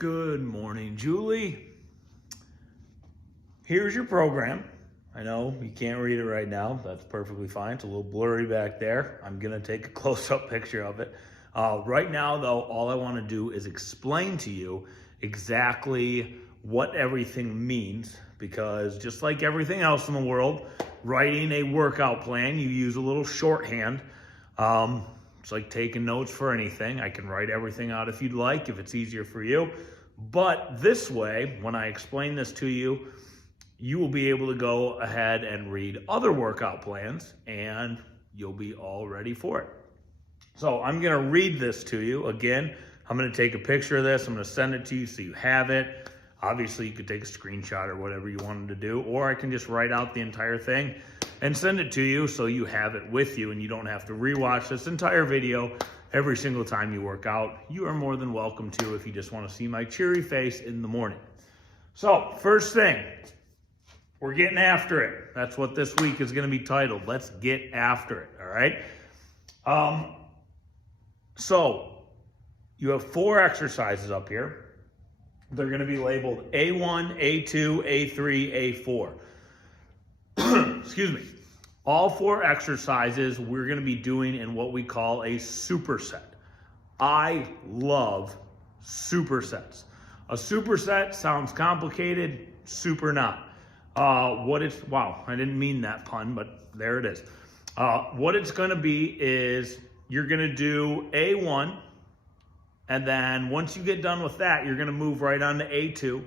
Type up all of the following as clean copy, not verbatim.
Good morning, Julie. Here's your program. I know you can't read it right now. That's perfectly fine. It's a little blurry back there. I'm going to take a close-up picture of it. Right now, though, all I want to do is explain to you exactly what everything means, because just like everything else in the world, writing a workout plan, you use a little shorthand. It's like taking notes for anything. I can write everything out if you'd like, if it's easier for you. But this way, when I explain this to you, you will be able to go ahead and read other workout plans and you'll be all ready for it. So I'm gonna read this to you. Again, I'm gonna take a picture of this. I'm gonna send it to you so you have it. Obviously, you could take a screenshot or whatever you wanted to do, or I can just write out the entire thing and send it to you so you have it with you and you don't have to rewatch this entire video every single time you work out. You are more than welcome to if you just want to see my cheery face in the morning. So, first thing, we're getting after it. That's what this week is going to be titled. Let's get after it, all right? So, you have 4 exercises up here. They're going to be labeled A1, A2, A3, A4. Excuse me. All 4 exercises we're going to be doing in what we call a superset. I love supersets. A superset sounds complicated, super not. Wow, I didn't mean that pun, but there it is. What it's going to be is you're going to do A1, and then once you get done with that, you're going to move right on to A2.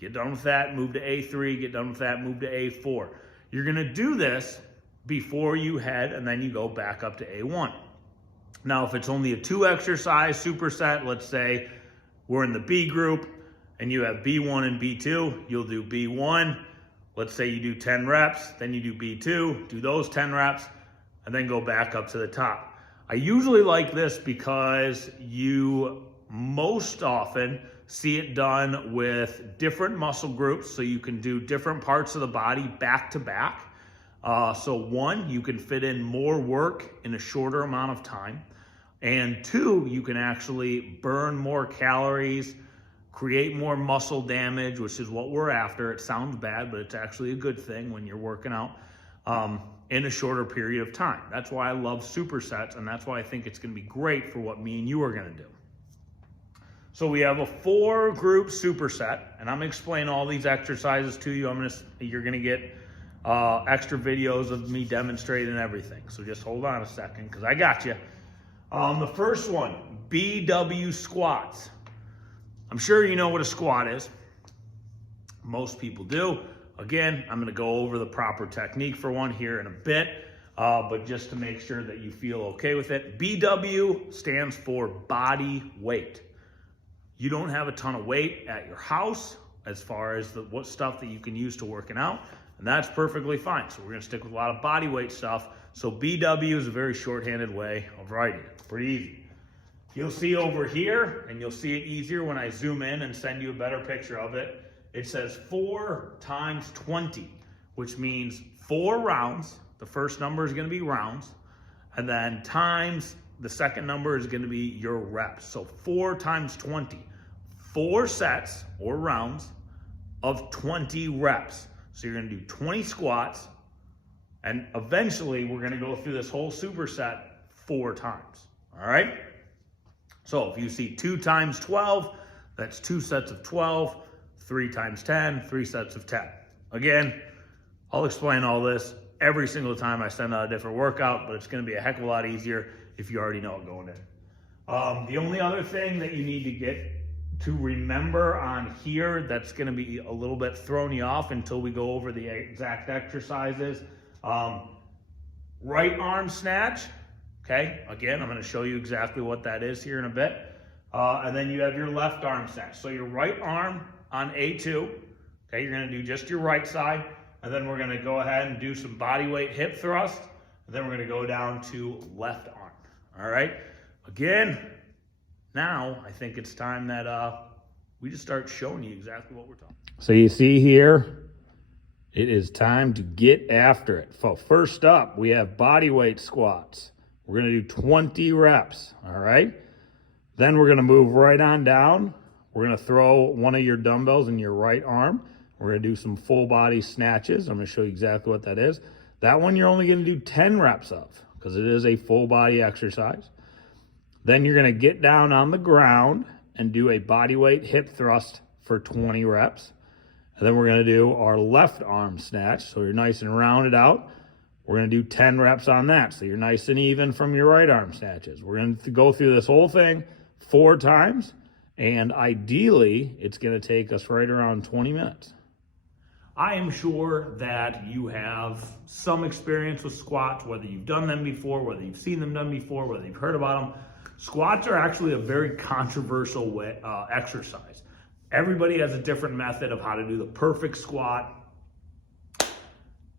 Get done with that, move to A3, get done with that, move to A4. You're going to do this before you head, and then you go back up to A1. Now, if it's only a 2 exercise superset, let's say we're in the B group and you have B1 and B2, you'll do B1. Let's say you do 10 reps, then you do B2, do those 10 reps, and then go back up to the top. I usually like this because you most often see it done with different muscle groups, so you can do different parts of the body back to back. So 1, you can fit in more work in a shorter amount of time. And 2, you can actually burn more calories, create more muscle damage, which is what we're after. It sounds bad, but it's actually a good thing when you're working out in a shorter period of time. That's why I love supersets, and that's why I think it's gonna be great for what me and you are gonna do. So we have a 4-group superset, and I'm gonna explain all these exercises to you. You're gonna get extra videos of me demonstrating everything. So just hold on a second, because I got you. The first one, BW squats. I'm sure you know what a squat is. Most people do. Again, I'm gonna go over the proper technique for one here in a bit, but just to make sure that you feel okay with it. BW stands for body weight. You don't have a ton of weight at your house as far as what stuff that you can use to working out, and that's perfectly fine. So we're gonna stick with a lot of body weight stuff. So BW is a very shorthanded way of writing it. Pretty easy. You'll see over here, and you'll see it easier when I zoom in and send you a better picture of it. It says 4 times 20, which means 4 rounds. The first number is gonna be rounds, and then times the second number is gonna be your reps. So 4 times 20, 4 sets or rounds of 20 reps. So you're gonna do 20 squats, and eventually we're gonna go through this whole superset 4 times, all right? So if you see 2 times 12, that's 2 sets of 12, 3 times 10, 3 sets of 10. Again, I'll explain all this every single time I send out a different workout, but it's gonna be a heck of a lot easier if you already know it going in. The only other thing that you need to get to remember on here that's gonna be a little bit throwing you off until we go over the exact exercises. Right arm snatch, okay? Again, I'm gonna show you exactly what that is here in a bit. And then you have your left arm snatch. So your right arm on A2, okay? You're gonna do just your right side, and then we're gonna go ahead and do some body weight hip thrust, and then we're gonna go down to left arm, all right? Again, now I think it's time that we just start showing you exactly what we're talking about. So you see here, it is time to get after it. So first up, we have body weight squats. We're gonna do 20 reps, all right? Then we're gonna move right on down. we're gonna throw one of your dumbbells in your right arm. We're gonna do some full body snatches. I'm gonna show you exactly what that is. That one you're only gonna do 10 reps of because it is a full body exercise. Then you're gonna get down on the ground and do a body weight hip thrust for 20 reps. And then we're gonna do our left arm snatch. So you're nice and rounded out. We're gonna do 10 reps on that. So you're nice and even from your right arm snatches. We're gonna go through this whole thing 4 times. And ideally, it's gonna take us right around 20 minutes. I am sure that you have some experience with squats, whether you've done them before, whether you've seen them done before, whether you've heard about them. Squats are actually a very controversial exercise. Everybody has a different method of how to do the perfect squat.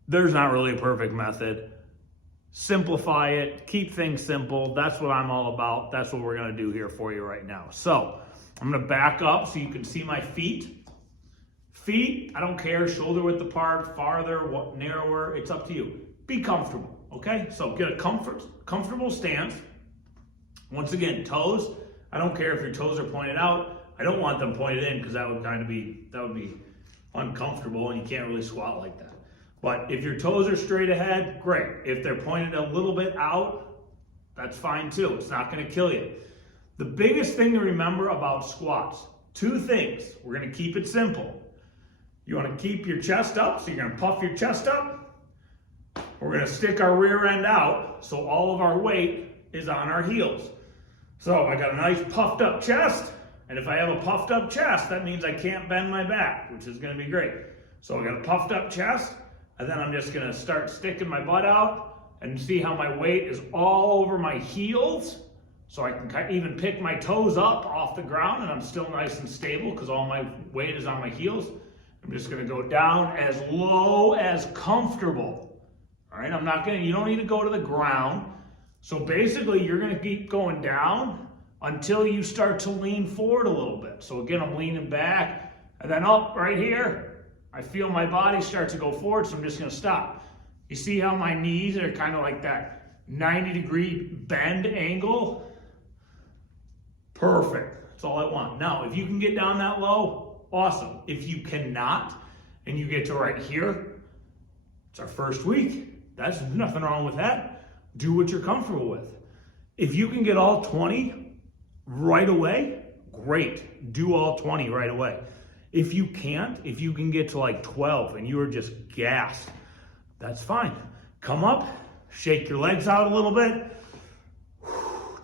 There's not really a perfect method. Simplify it, keep things simple. That's what I'm all about. That's what we're gonna do here for you right now. So I'm gonna back up so you can see my feet. Feet, I don't care, shoulder width apart, farther, narrower, it's up to you. Be comfortable, okay? So get a comfortable stance. Once again, toes, I don't care if your toes are pointed out. I don't want them pointed in because that would be uncomfortable and you can't really squat like that. But if your toes are straight ahead, great. If they're pointed a little bit out, that's fine too. It's not gonna kill you. The biggest thing to remember about squats, 2 things. We're gonna keep it simple. You wanna keep your chest up, so you're gonna puff your chest up. We're gonna stick our rear end out, so all of our weight is on our heels. So I got a nice puffed up chest, and if I have a puffed up chest, that means I can't bend my back, which is gonna be great. So I got a puffed up chest, and then I'm just gonna start sticking my butt out and see how my weight is all over my heels. So I can even pick my toes up off the ground and I'm still nice and stable because all my weight is on my heels. I'm just gonna go down as low as comfortable. All right, you don't need to go to the ground. So basically you're gonna keep going down until you start to lean forward a little bit. So again, I'm leaning back and then up right here. I feel my body start to go forward, so I'm just gonna stop. You see how my knees are kind of like that 90-degree bend angle? Perfect, that's all I want. Now, if you can get down that low, awesome. If you cannot, and you get to right here, it's our first week. There's nothing wrong with that. Do what you're comfortable with. If you can get all 20 right away, great. Do all 20 right away. If you can't, if you can get to like 12 and you are just gassed, that's fine. Come up, shake your legs out a little bit,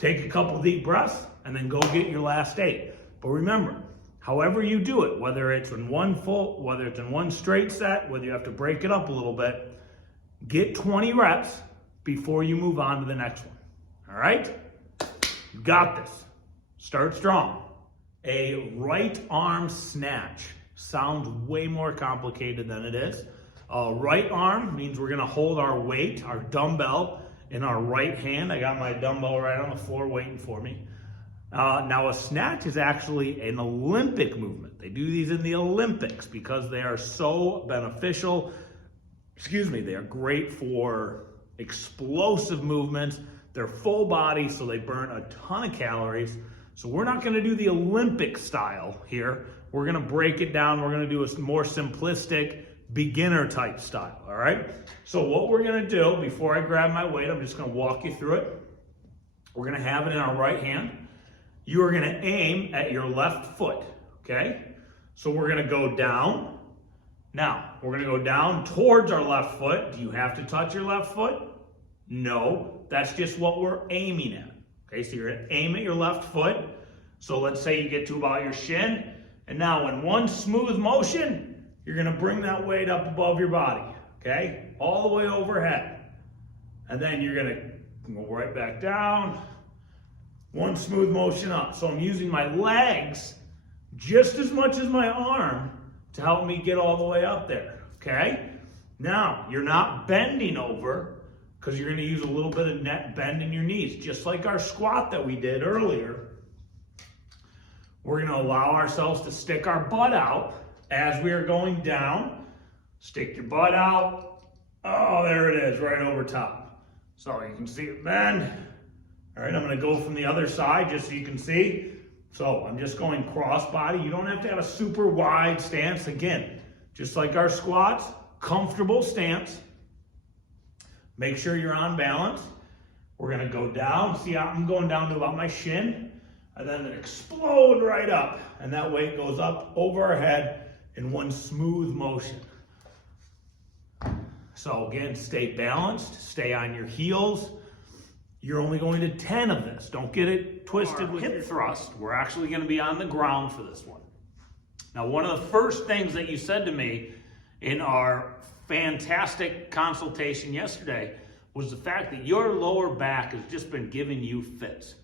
take a couple deep breaths, and then go get your last 8. But remember, however you do it, whether it's in one straight set, whether you have to break it up a little bit, get 20 reps before you move on to the next one. All right? You got this. Start strong. A right arm snatch sounds way more complicated than it is. Right arm means we're gonna hold our weight, our dumbbell, in our right hand. I got my dumbbell right on the floor waiting for me. Now a snatch is actually an Olympic movement. They do these in the Olympics because they are so beneficial. They are great for explosive movements. They're full body, so they burn a ton of calories. So we're not gonna do the Olympic style here. We're gonna break it down. We're gonna do a more simplistic beginner type style, all right? So what we're gonna do, before I grab my weight, I'm just gonna walk you through it. We're gonna have it in our right hand. You are gonna aim at your left foot, okay? So we're gonna go down. Now, we're gonna go down towards our left foot. Do you have to touch your left foot? No, that's just what we're aiming at. Okay, so you're gonna aim at your left foot. So let's say you get to about your shin. And now in one smooth motion, you're gonna bring that weight up above your body, okay? All the way overhead. And then you're gonna go right back down. One smooth motion up. So I'm using my legs just as much as my arm to help me get all the way up there, okay? Now, you're not bending over because you're gonna use a little bit of net bend in your knees, just like our squat that we did earlier. We're gonna allow ourselves to stick our butt out as we are going down. Stick your butt out. Oh, there it is, right over top. So you can see it bend. All right, I'm gonna go from the other side just so you can see. So I'm just going cross body. You don't have to have a super wide stance. Again, just like our squats, comfortable stance. Make sure you're on balance. We're gonna go down. See how I'm going down to about my shin, and then explode right up. And that weight goes up over our head in one smooth motion. So again, stay balanced, stay on your heels. You're only going to 10 of this. Don't get it twisted with hip thrust. We're actually gonna be on the ground for this one. Now, one of the first things that you said to me in our fantastic consultation yesterday was the fact that your lower back has just been giving you fits.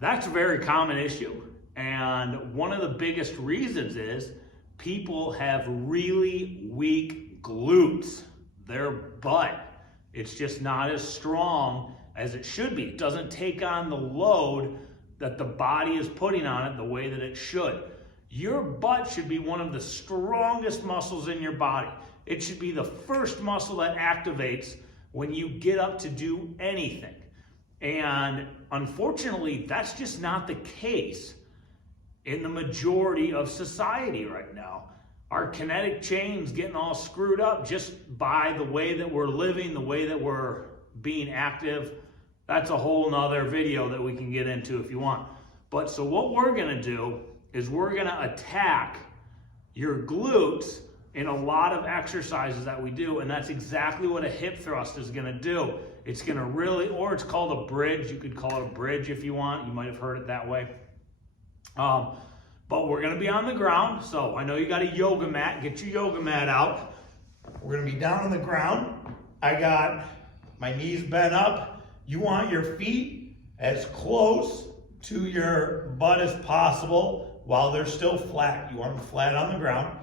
That's a very common issue. And one of the biggest reasons is people have really weak glutes. Their butt, it's just not as strong as it should be. It doesn't take on the load that the body is putting on it the way that it should. Your butt should be one of the strongest muscles in your body. It should be the first muscle that activates when you get up to do anything. And unfortunately, that's just not the case in the majority of society right now. Our kinetic chain's getting all screwed up just by the way that we're living, the way that we're being active. That's a whole nother video that we can get into if you want. But so what we're gonna do is we're gonna attack your glutes in a lot of exercises that we do, and that's exactly what a hip thrust is gonna do. It's gonna really, or it's called a bridge. You could call it a bridge if you want. You might have heard it that way. But we're gonna be on the ground. So I know you got a yoga mat. Get your yoga mat out. We're gonna be down on the ground. I got my knees bent up. You want your feet as close to your butt as possible while they're still flat. You want them flat on the ground.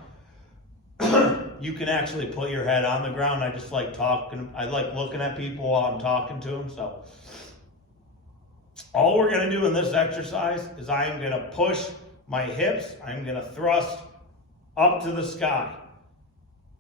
You can actually put your head on the ground. I just like talking. I like looking at people while I'm talking to them. So all we're gonna do in this exercise is I am gonna push my hips. I'm gonna thrust up to the sky.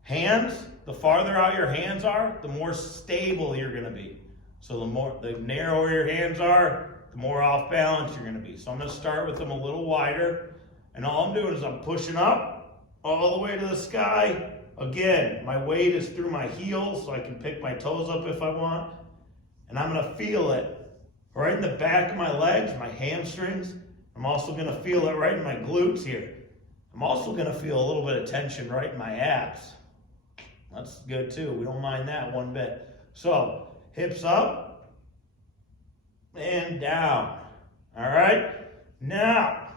Hands, the farther out your hands are, the more stable you're gonna be. So the narrower your hands are, the more off balance you're gonna be. So I'm gonna start with them a little wider. And all I'm doing is I'm pushing up all the way to the sky. Again, my weight is through my heels, so I can pick my toes up if I want. And I'm gonna feel it right in the back of my legs, my hamstrings. I'm also gonna feel it right in my glutes here. I'm also gonna feel a little bit of tension right in my abs. That's good too, we don't mind that one bit. So, hips up and down. All right, now,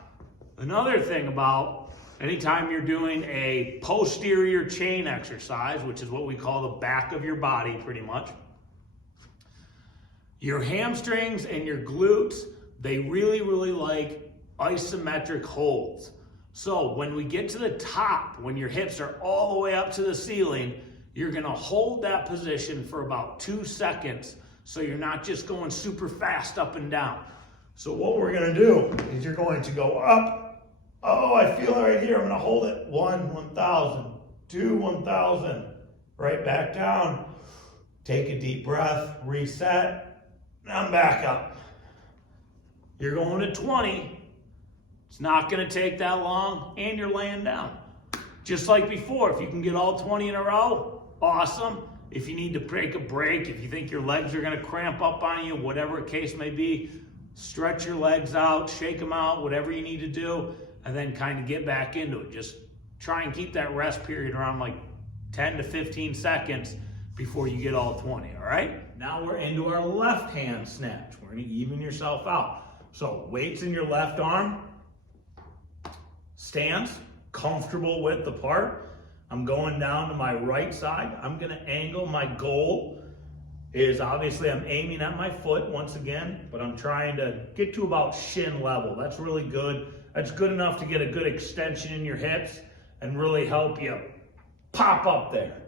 another thing about anytime you're doing a posterior chain exercise, which is what we call the back of your body pretty much, your hamstrings and your glutes, they really, really like isometric holds. So when we get to the top, when your hips are all the way up to the ceiling, you're gonna hold that position for about 2 seconds so you're not just going super fast up and down. So what we're gonna do is you're going to go up. Oh, I feel it right here. I'm gonna hold it. 1, 1,000, 2, 1,000. Right back down. Take a deep breath, reset, and I'm back up. You're going to 20. It's not gonna take that long, and you're laying down. Just like before, if you can get all 20 in a row, awesome. If you need to take a break, if you think your legs are gonna cramp up on you, whatever the case may be, stretch your legs out, shake them out, whatever you need to do, and then kind of get back into it. Just try and keep that rest period around like 10 to 15 seconds before you get all 20, all right? Now we're into our left hand snatch. We're gonna even yourself out. So weights in your left arm, stance, comfortable width apart. I'm going down to my right side. I'm gonna angle. My goal is obviously I'm aiming at my foot once again, but I'm trying to get to about shin level. That's really good. That's good enough to get a good extension in your hips and really help you pop up there.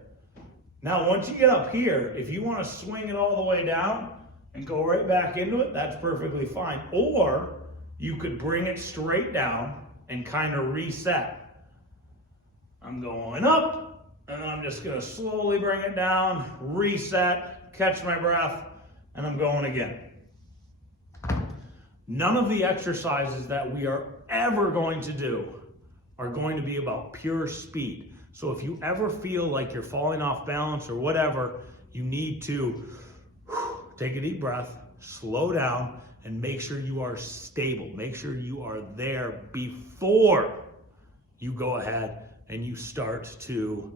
Now, once you get up here, if you want to swing it all the way down and go right back into it, that's perfectly fine. Or you could bring it straight down and kind of reset. I'm going up, and then I'm just gonna slowly bring it down, reset, catch my breath, and I'm going again. None of the exercises that we are ever going to do are going to be about pure speed. So if you ever feel like you're falling off balance or whatever, you need to take a deep breath, slow down, and make sure you are stable. Make sure you are there before you go ahead and you start to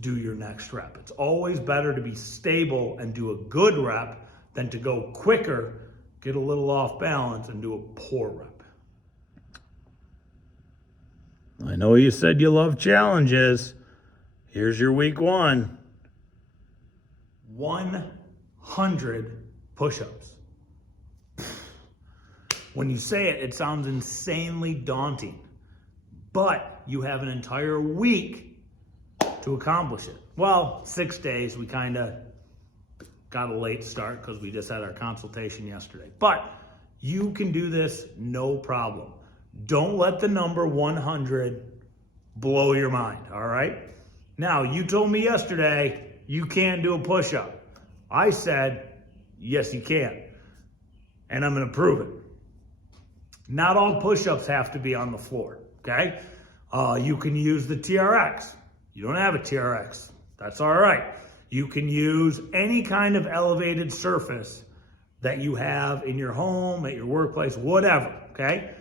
do your next rep. It's always better to be stable and do a good rep than to go quicker, get a little off balance, and do a poor rep. I know you said you love challenges. Here's your week 1. 100 push-ups. When you say it, it sounds insanely daunting, but you have an entire week to accomplish it. Well, 6 days. We kind of got a late start because we just had our consultation yesterday, but you can do this no problem. Don't let the number 100 blow your mind, all right? Now, you told me yesterday you can't do a push-up. I said, yes, you can, and I'm going to prove it. Not all push-ups have to be on the floor, okay? You can use the TRX. You don't have a TRX. That's all right. You can use any kind of elevated surface that you have in your home, at your workplace, whatever, okay?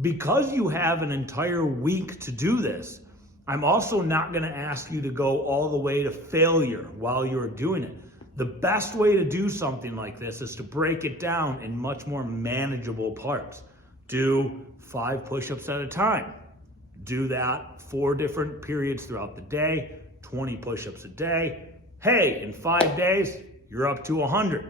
Because you have an entire week to do this, I'm also not going to ask you to go all the way to failure while you're doing it. The best way to do something like this is to break it down in much more manageable parts. Do 5 push-ups at a time. Do that 4 different periods throughout the day, 20 push-ups a day. Hey, in 5 days, you're up to 100.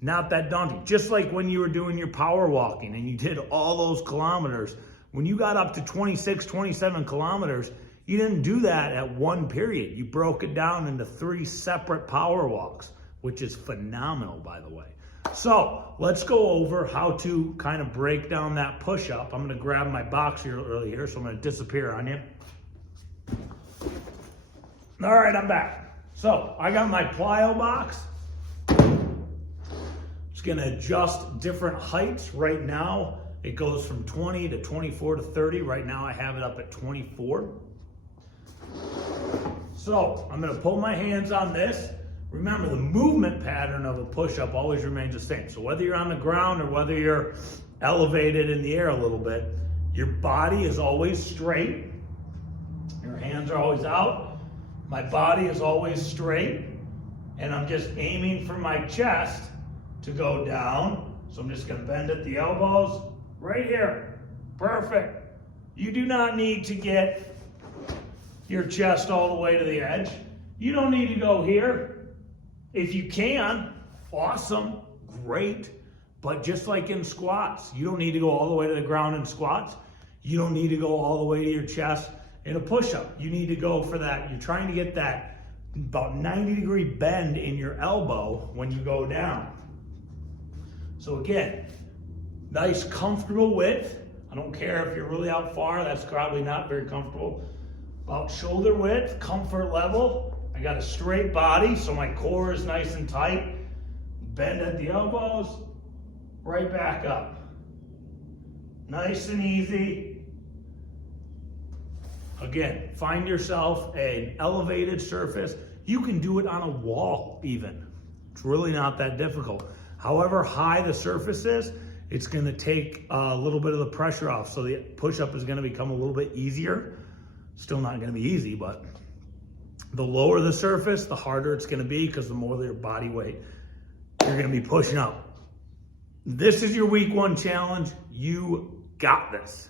Not that daunting. Just like when you were doing your power walking and you did all those kilometers, when you got up to 26, 27 kilometers, you didn't do that at one period. You broke it down into 3 separate power walks, which is phenomenal, by the way. So let's go over how to kind of break down that push-up. I'm going to grab my box here early here, so I'm going to disappear on you. All right, I'm back. So I got my plyo box. Just going to adjust different heights. Right now, it goes from 20 to 24 to 30. Right now, I have it up at 24. So I'm going to pull my hands on this. Remember, the movement pattern of a push-up always remains the same. So whether you're on the ground or whether you're elevated in the air a little bit, your body is always straight. Your hands are always out. My body is always straight. And I'm just aiming for my chest to go down. So I'm just going to bend at the elbows right here. Perfect. You do not need to get your chest all the way to the edge. You don't need to go here. If you can, awesome, great. But just like in squats, you don't need to go all the way to the ground in squats. You don't need to go all the way to your chest in a push-up. You need to go for that. You're trying to get that about 90-degree bend in your elbow when you go down. So again, nice comfortable width. I don't care if you're really out far, that's probably not very comfortable. About shoulder width, comfort level. I got a straight body, so my core is nice and tight. Bend at the elbows, right back up. Nice and easy. Again, find yourself an elevated surface. You can do it on a wall even. It's really not that difficult. However high the surface is, it's going to take a little bit of the pressure off. So the push-up is going to become a little bit easier. Still not going to be easy, but the lower the surface, the harder it's going to be because the more your body weight you're going to be pushing up. This is your week 1 challenge. You got this.